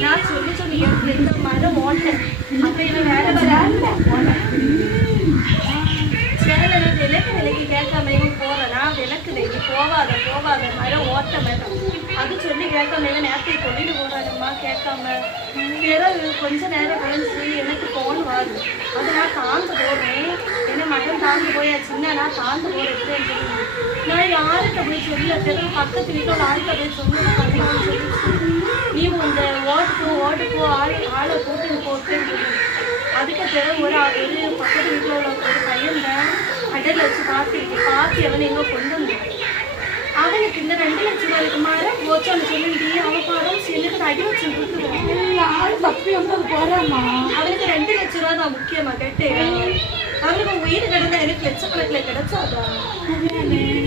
நான் சொல்லி சொல்லி சொல்லி மரம் ஓட்டேன் அப்போ இவன் வேலை வர வேலை நான் விலைக்கு கேட்காம இவன் போகிறேன் நான் விளக்கு போகாத போகாத மரம் ஓட்ட வேண்டாம் அது சொல்லி கேட்காம இவன் நேரத்தை கேட்காம கொஞ்ச நேரம் கழிச்சு எனக்கு ஃபோன் வருது அது நான் தாழ்ந்து போகிறேன் என்ன மகன் தாழ்ந்து நான் தாழ்ந்து போகிறேன் நான் யார்கிட்ட போய் சொல்ல பக்கத்து வீட்டில் ஆள்கிட்ட போய் சொன்னேன் நீ இந்த ஓட்டு ஓட்டு ஆள் ஆளை போட்டேன்னு சொல்லி அதுக்கு பிறகு ஒரு ஒரு பக்கத்து வீட்டில் உள்ள ஒரு பையன் தான் வச்சு பார்த்து பார்த்து அவனை எங்கே கொண்டு வந்தான். அவனுக்கு இந்த ரெண்டு லட்சம் ரூபாய்க்கு மேலே போச்சோன்னு சொல்லி அவன் பாடம் எனக்கு அடி வச்சு கொடுத்துருவான் ஆள் தப்பி வந்தது போறாமா? அவனுக்கு ரெண்டு லட்சம் ரூபா தான் முக்கியமா கேட்டு கிடந்தா எனக்கு லட்சக்கணக்கில்